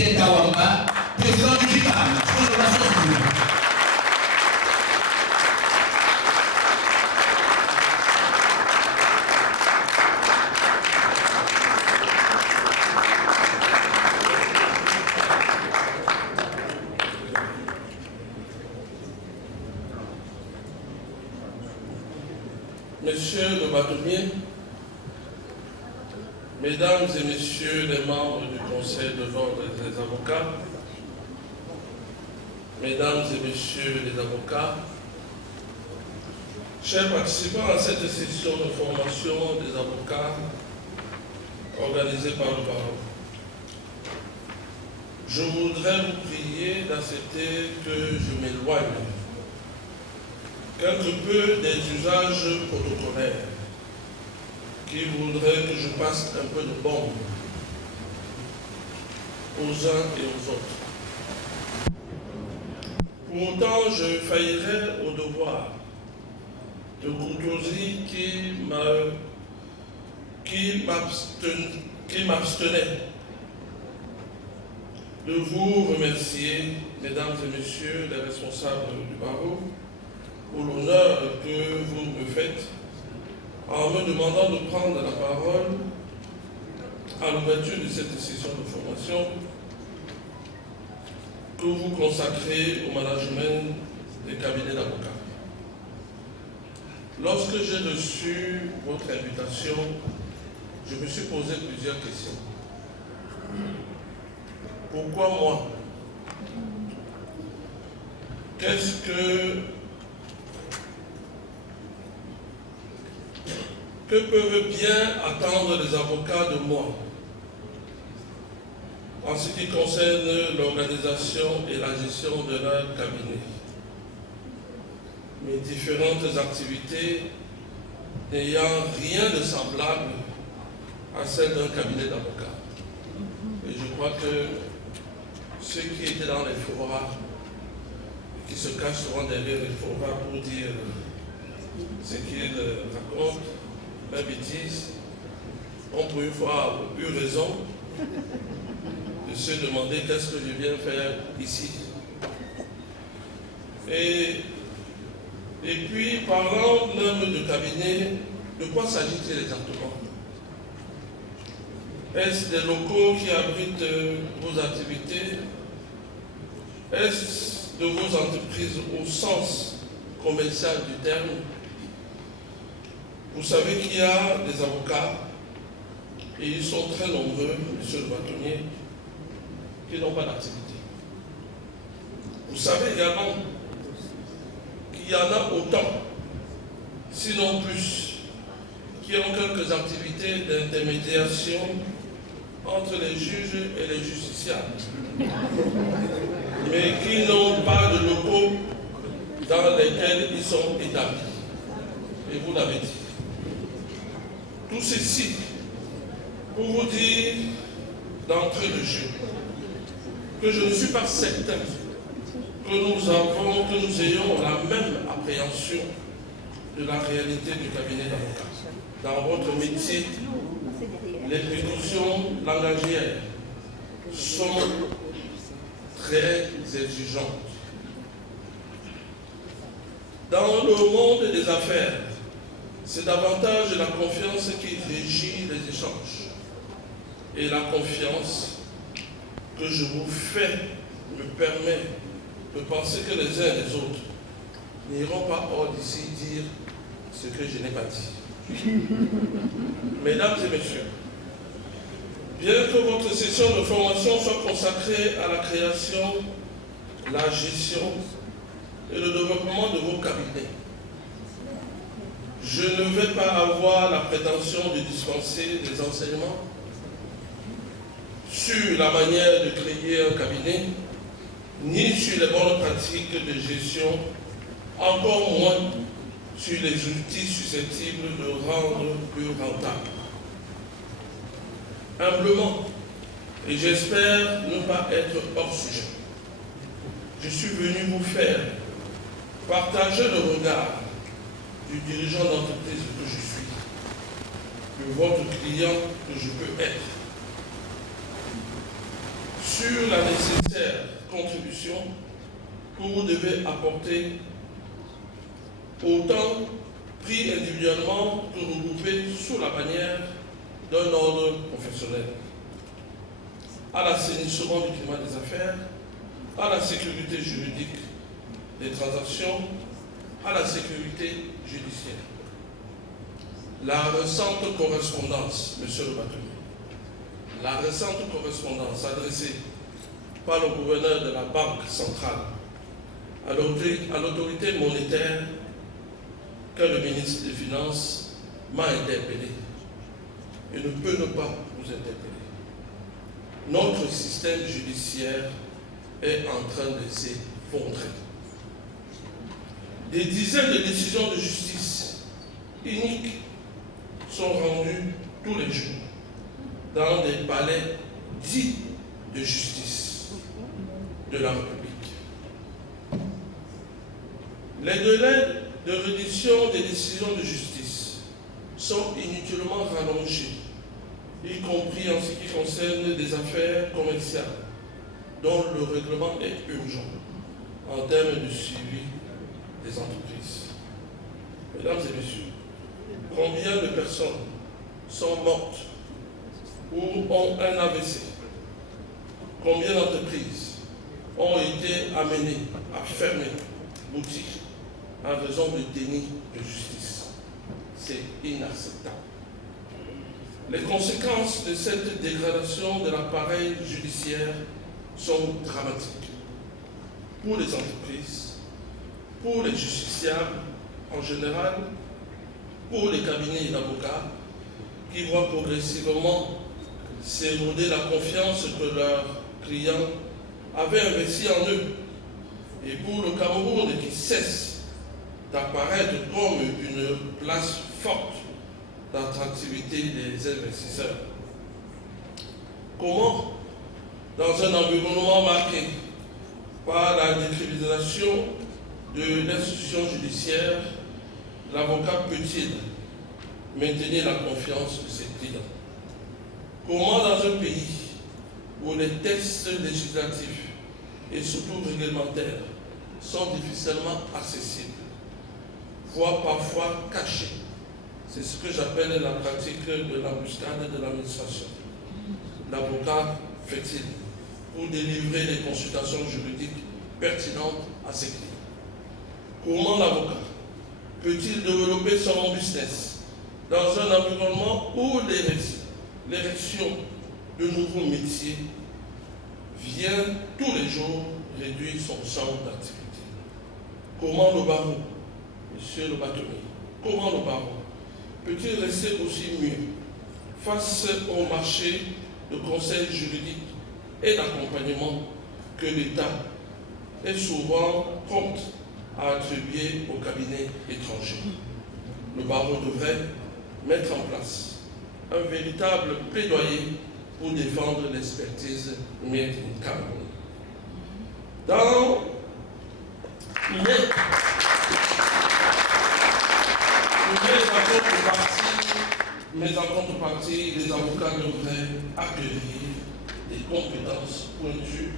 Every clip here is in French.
Cécile Kawamba, président du GICAM, pour les Nations Unies. Monsieur le bâtonnier, Mesdames et Messieurs les membres du Conseil de l'Ordre des avocats, Mesdames et Messieurs les avocats, chers participants à cette session de formation des avocats organisée par le barreau, je voudrais vous prier d'accepter que je m'éloigne quelque peu des usages protocolaires qui voudraient que je passe un peu de bombe aux uns et aux autres. Pour autant, je faillirais au devoir de courtoisie qui m'abstenait de vous remercier, Mesdames et Messieurs les responsables du barreau, pour l'honneur que vous me faites en me demandant de prendre la parole à l'ouverture de cette session de formation que vous consacrez au management des cabinets d'avocats. Lorsque j'ai reçu votre invitation, je me suis posé plusieurs questions. Pourquoi moi? Qu'est-ce que peuvent bien attendre les avocats de moi en ce qui concerne l'organisation et la gestion de leur cabinet? Mes différentes activités n'ayant rien de semblable à celle d'un cabinet d'avocats. Et je crois que ceux qui étaient dans les forats, qui se cachent souvent derrière les forats pour dire ce qu'ils racontent, la bêtise, ont pour une fois eu raison de se demander qu'est-ce que je viens faire ici. Et puis, parlant même de cabinet, de quoi s'agit-il exactement? Est-ce des locaux qui abritent vos activités? Est-ce de vos entreprises au sens commercial du terme? Vous savez qu'il y a des avocats, et ils sont très nombreux, monsieur le bâtonnier, qui n'ont pas d'activité. Vous savez également qu'il y en a autant, sinon plus, qui ont quelques activités d'intermédiation entre les juges et les justiciables, mais qui n'ont pas de locaux dans lesquels ils sont établis. Et vous l'avez dit. Tout ceci pour vous dire d'entrée de jeu que je ne suis pas certain que nous ayons la même appréhension de la réalité du cabinet d'avocat. Dans votre métier, les précautions langagières sont très exigeantes. Dans le monde des affaires, c'est davantage la confiance qui régit les échanges. Et la confiance que je vous fais me permet de penser que les uns et les autres n'iront pas hors d'ici dire ce que je n'ai pas dit. Mesdames et messieurs, bien que votre session de formation soit consacrée à la création, la gestion et le développement de vos cabinets, je ne vais pas avoir la prétention de dispenser des enseignements sur la manière de créer un cabinet, ni sur les bonnes pratiques de gestion, encore moins sur les outils susceptibles de rendre plus rentable. Humblement, et j'espère ne pas être hors sujet, je suis venu vous faire partager le regard du dirigeant d'entreprise que je suis, de votre client que je peux être, sur la nécessaire contribution que vous devez apporter autant pris individuellement que regroupés sous la bannière d'un ordre professionnel, à l'assainissement du climat des affaires, à la sécurité juridique des transactions, à la sécurité judiciaire. La récente correspondance, Monsieur le bâtonnier, la récente correspondance adressée par le gouverneur de la Banque centrale à l'autorité monétaire que le ministre des Finances m'a interpellé et ne peut ne pas vous interpeller. Notre système judiciaire est en train de s'effondrer. Des dizaines de décisions de justice uniques sont rendues tous les jours dans des palais dits de justice de la République. Les délais de rédition des décisions de justice sont inutilement rallongés, y compris en ce qui concerne des affaires commerciales dont le règlement est urgent en termes de suivi des entreprises. Mesdames et messieurs, combien de personnes sont mortes ou ont un AVC? Combien d'entreprises ont été amenées à fermer boutique en raison de déni de justice? C'est inacceptable. Les conséquences de cette dégradation de l'appareil judiciaire sont dramatiques pour les entreprises, pour les justiciables en général, pour les cabinets d'avocats qui voient progressivement s'éroder la confiance que leurs clients avaient investie en eux, et pour le Cameroun qui cesse d'apparaître comme une place forte d'attractivité des investisseurs. Comment, dans un environnement marqué par la décrédibilisation de l'institution judiciaire, l'avocat peut-il maintenir la confiance de ses clients? Comment, dans un pays où les textes législatifs et surtout réglementaires sont difficilement accessibles, voire parfois cachés, c'est ce que j'appelle la pratique de l'embuscade de l'administration, l'avocat fait-il pour délivrer des consultations juridiques pertinentes à ses clients? Comment l'avocat peut-il développer son business dans un environnement où l'érection de nouveaux métiers vient tous les jours réduire son champ d'activité? Comment le barreau, monsieur le bâtonnier, comment le barreau peut-il rester aussi mieux face au marché de conseil juridique et d'accompagnement que l'État est souvent prompt à attribuer aux cabinets étrangers? Le barreau devrait mettre en place un véritable plaidoyer pour défendre l'expertise made in Cameroun. Dans mais en contrepartie, les avocats devraient acquérir des compétences pointues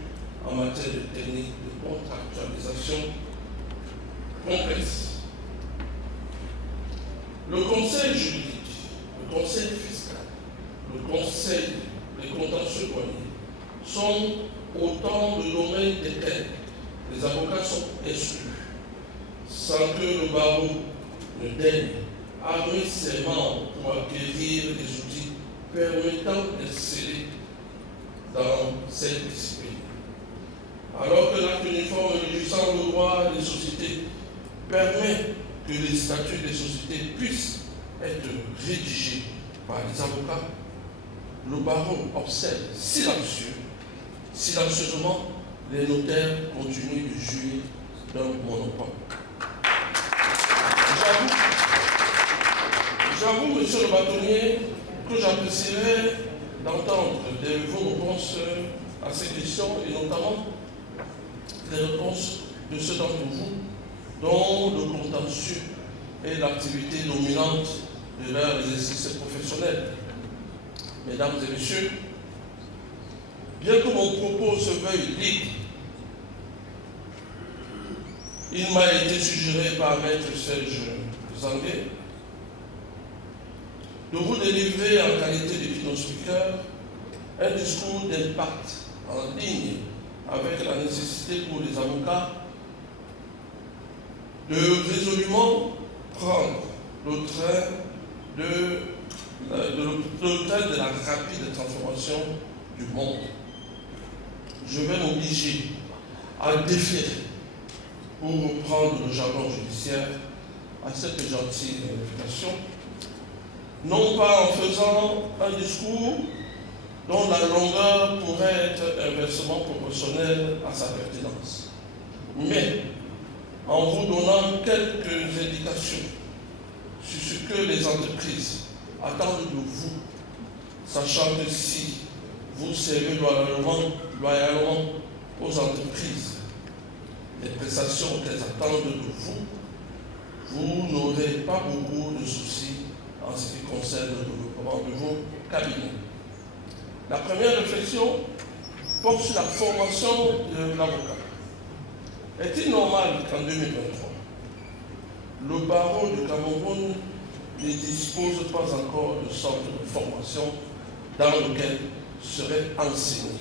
en matière de technique de contractualisation complexe. Le conseil juridique, le conseil fiscal, le conseil des contentieux douaniers sont autant de domaines desquels les avocats sont exclus, sans que le barreau ne daigne armer ses membres pour acquérir des outils permettant d'exceller dans cette discipline. Alors que l'acte uniforme régissant le droit des sociétés permet que les statuts des sociétés puissent être rédigés par les avocats, le barreau observe silencieusement les notaires continuent de jouir d'un monopole. J'avoue, monsieur le bâtonnier, que j'apprécierais d'entendre vos réponses à ces questions et notamment les réponses de ceux d'entre vous dont le contentieux est l'activité dominante de leur exercice professionnel. Mesdames et messieurs, Bien que mon propos se veuille libre, il m'a été suggéré par Maître Serge Zangué de vous délivrer en qualité de keynote speaker un discours d'impact en ligne avec la nécessité pour les avocats de résolument prendre le train de la rapide transformation du monde. Je vais m'obliger à déférer pour reprendre le jargon judiciaire à cette gentille invitation, non pas en faisant un discours dont la longueur pourrait être inversement proportionnelle à sa pertinence, mais en vous donnant quelques indications sur ce que les entreprises attendent de vous, sachant que si vous servez loyalement aux entreprises les prestations qu'elles attendent de vous, vous n'aurez pas beaucoup de soucis en ce qui concerne le développement de vos cabinets. La première réflexion porte sur la formation de l'avocat. Est-il normal qu'en 2023, le barreau du Cameroun ne dispose pas encore de centre de formation dans lequel serait enseigné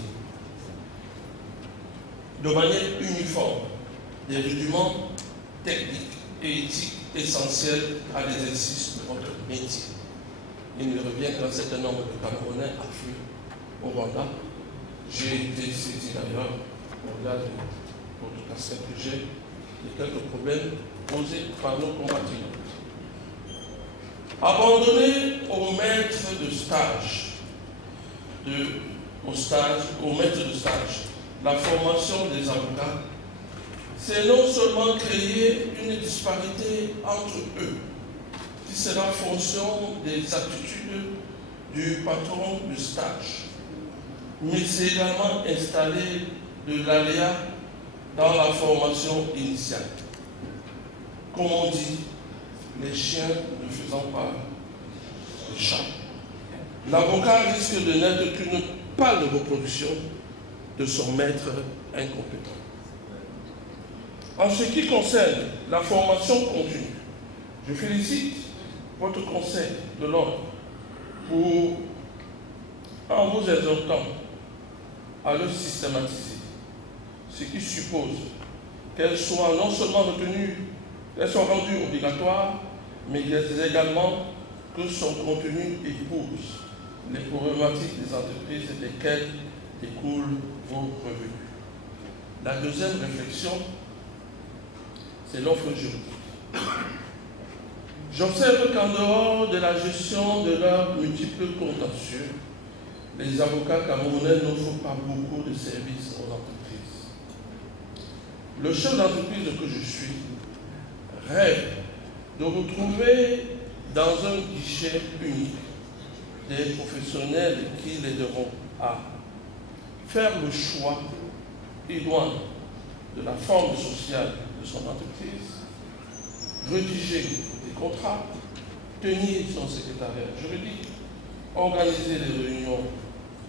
de manière uniforme des rudiments techniques et éthiques essentiels à l'exercice de votre métier? Il me revient qu'un certain nombre de Camerounais affluent au Rwanda. J'ai été saisi d'ailleurs, au-delà de votre casquette que j'ai, de quelques problèmes posés par nos compatriotes. Abandonner au maître de stage, la formation des avocats, c'est non seulement créer une disparité entre eux, qui sera fonction des aptitudes du patron de stage, mais c'est également installer de l'aléa dans la formation initiale. Comme on dit, les chiens ne faisant pas les chats. L'avocat risque de n'être qu'une pâle reproduction de son maître incompétent. En ce qui concerne la formation continue, je félicite votre Conseil de l'ordre en vous exhortant à le systématiser, ce qui suppose qu'elle soit non seulement retenue, qu'elle soit rendue obligatoire, mais également que son contenu épouse les problématiques des entreprises desquelles découlent vos revenus. La deuxième réflexion, c'est l'offre juridique. J'observe qu'en dehors de la gestion de leurs multiples contentieux, les avocats camerounais n'offrent pas beaucoup de services aux entreprises. Le chef d'entreprise que je suis rêve de retrouver dans un guichet unique des professionnels qui l'aideront à faire le choix idoine de la forme sociale de son entreprise, rédiger des contrats, tenir son secrétariat juridique, organiser les réunions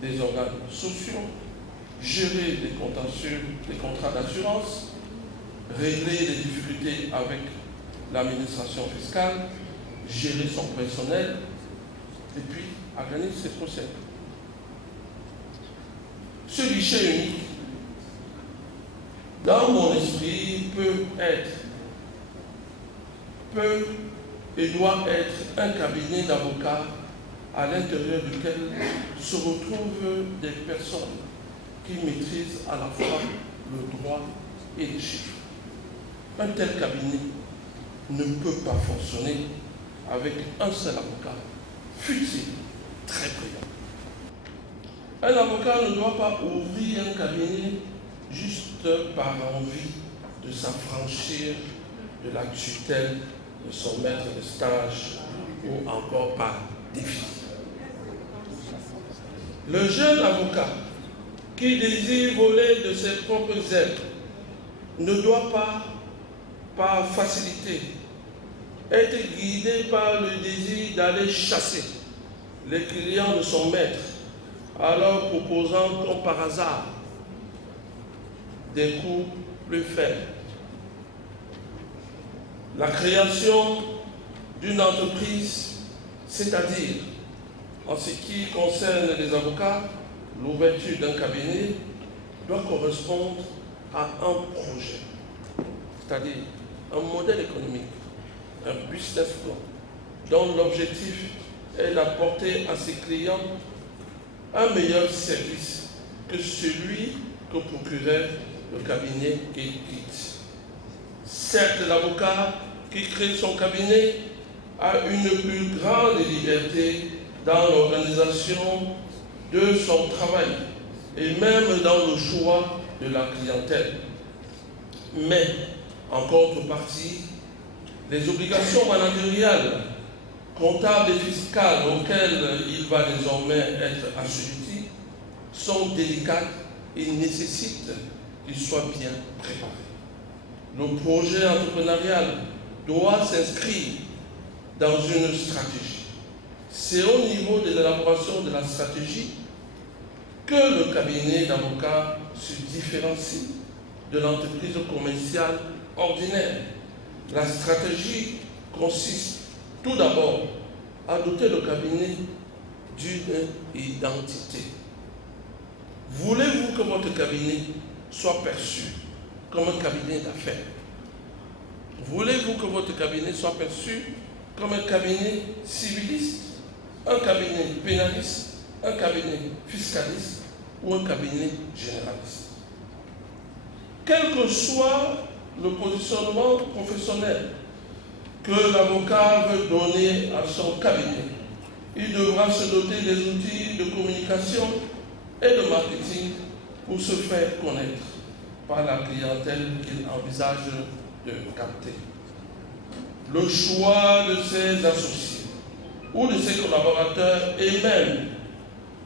des organes sociaux, gérer les contentieux, les contrats d'assurance, régler les difficultés avec l'administration fiscale, gérer son personnel, et puis organiser ses procès. Ce guichet unique, dans mon esprit, peut et doit être un cabinet d'avocats à l'intérieur duquel se retrouvent des personnes qui maîtrisent à la fois le droit et les chiffres. Un tel cabinet ne peut pas fonctionner avec un seul avocat, fut-il très brillant. Un avocat ne doit pas ouvrir un cabinet juste par envie de s'affranchir de la tutelle de son maître de stage ou encore par défi. Le jeune avocat qui désire voler de ses propres ailes ne doit pas, par facilité, être guidé par le désir d'aller chasser les clients de son maître alors proposant comme par hasard des coûts plus faibles. La création d'une entreprise, c'est-à-dire en ce qui concerne les avocats, l'ouverture d'un cabinet doit correspondre à un projet, c'est-à-dire un modèle économique, un business plan, dont l'objectif est d'apporter à ses clients un meilleur service que celui que procurait le cabinet qu'il quitte. Certes, l'avocat qui crée son cabinet a une plus grande liberté dans l'organisation de son travail et même dans le choix de la clientèle. Mais, en contrepartie, les obligations managériales, comptables et fiscales auxquelles il va désormais être assujetti sont délicates et nécessitent qu'il soit bien préparé. Le projet entrepreneurial doit s'inscrire dans une stratégie. C'est au niveau de l'élaboration de la stratégie que le cabinet d'avocats se différencie de l'entreprise commerciale ordinaire. La stratégie consiste tout d'abord à doter le cabinet d'une identité. Voulez-vous que votre cabinet soit perçu comme un cabinet d'affaires? Voulez-vous que votre cabinet soit perçu comme un cabinet civiliste, un cabinet pénaliste, un cabinet fiscaliste ou un cabinet généraliste? Quel que soit le positionnement professionnel que l'avocat veut donner à son cabinet, il devra se doter des outils de communication et de marketing pour se faire connaître par la clientèle qu'il envisage de capter. Le choix de ses associés ou de ses collaborateurs et même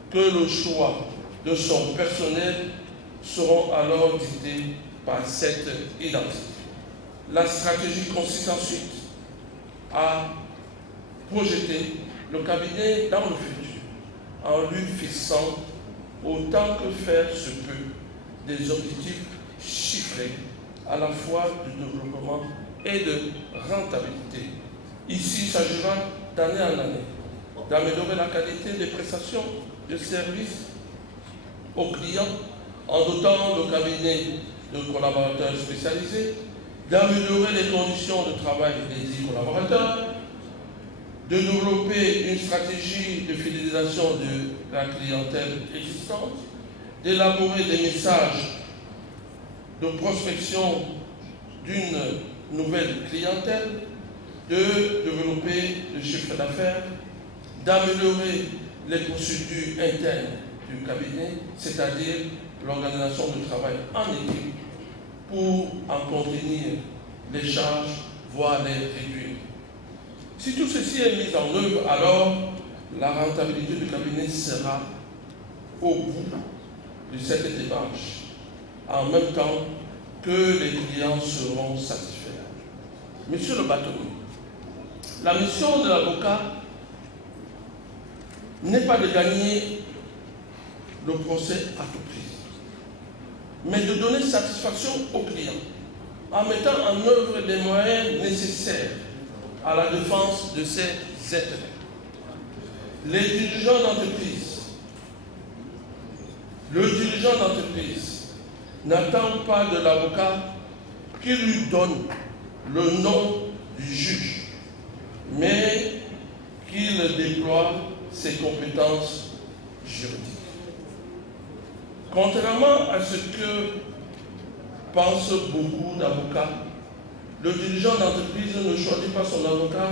que le choix de son personnel seront alors dictés par cette identité. La stratégie consiste ensuite à projeter le cabinet dans le futur en lui fixant autant que faire se peut des objectifs chiffrés à la fois de développement et de rentabilité. Ici, il s'agira d'année en année d'améliorer la qualité des prestations de services aux clients en dotant le cabinet de collaborateurs spécialisés, d'améliorer les conditions de travail des collaborateurs, de développer une stratégie de fidélisation de la clientèle existante, d'élaborer des messages de prospection d'une nouvelle clientèle, de développer le chiffre d'affaires, d'améliorer les procédures internes du cabinet, c'est-à-dire l'organisation du travail en équipe pour en contenir les charges, voire les réduire. Si tout ceci est mis en œuvre, alors la rentabilité du cabinet sera au bout de cette démarche, en même temps que les clients seront satisfaits. Monsieur le bâtonnier, la mission de l'avocat n'est pas de gagner le procès à tout prix, mais de donner satisfaction aux clients en mettant en œuvre les moyens nécessaires à la défense de ses intérêts. Les dirigeants d'entreprise, le dirigeant d'entreprise n'attend pas de l'avocat qu'il lui donne le nom du juge, mais qu'il déploie ses compétences juridiques. Contrairement à ce que pensent beaucoup d'avocats, le dirigeant d'entreprise ne choisit pas son avocat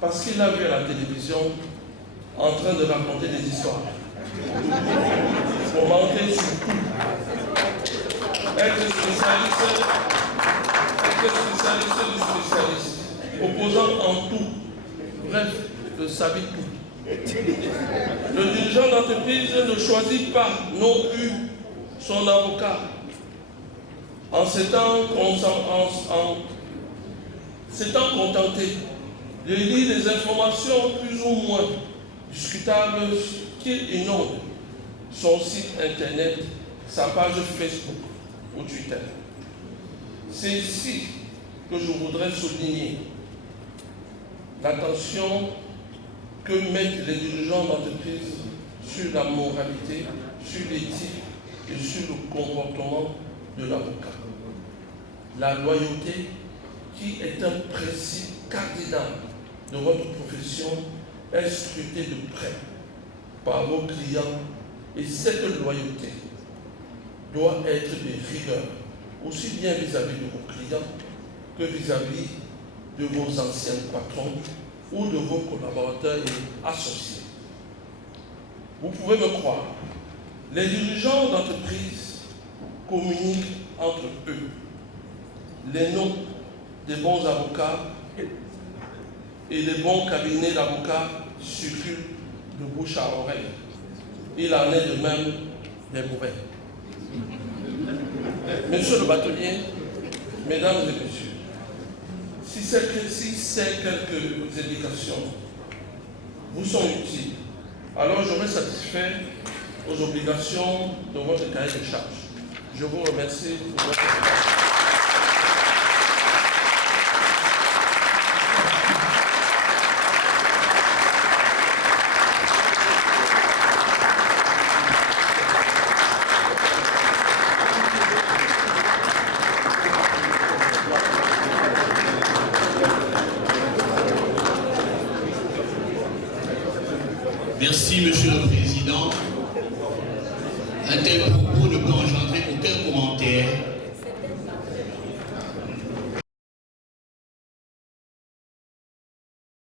parce qu'il l'a vu à la télévision en train de raconter des histoires. Commenter sur tout. Être spécialiste du spécialiste. Opposant en tout. Bref, de savoir tout. Le dirigeant d'entreprise ne choisit pas non plus son avocat en s'étant contenté de lire des informations plus ou moins discutables qu'il inonde son site internet, sa page Facebook ou Twitter. C'est ici que je voudrais souligner l'attention que mettent les dirigeants d'entreprise sur la moralité, sur l'éthique et sur le comportement de l'avocat. La loyauté, qui est un principe cardinal de votre profession, est scrutée de près par vos clients, et cette loyauté doit être de rigueur, aussi bien vis-à-vis de vos clients que vis-à-vis de vos anciens patrons ou de vos collaborateurs et associés. Vous pouvez me croire, les dirigeants d'entreprise communiquent entre eux. Les noms des bons avocats et les bons cabinets d'avocats circulent de bouche à oreille. Il en est de même des mauvais. Monsieur le bâtonnier, mesdames et messieurs, si ces quelques indications vous sont utiles, alors j'aurai satisfait aux obligations de votre cahier de charges. Je vous remercie pour votre attention. Merci, Monsieur le Président. Un tel propos ne peut engendrer aucun commentaire.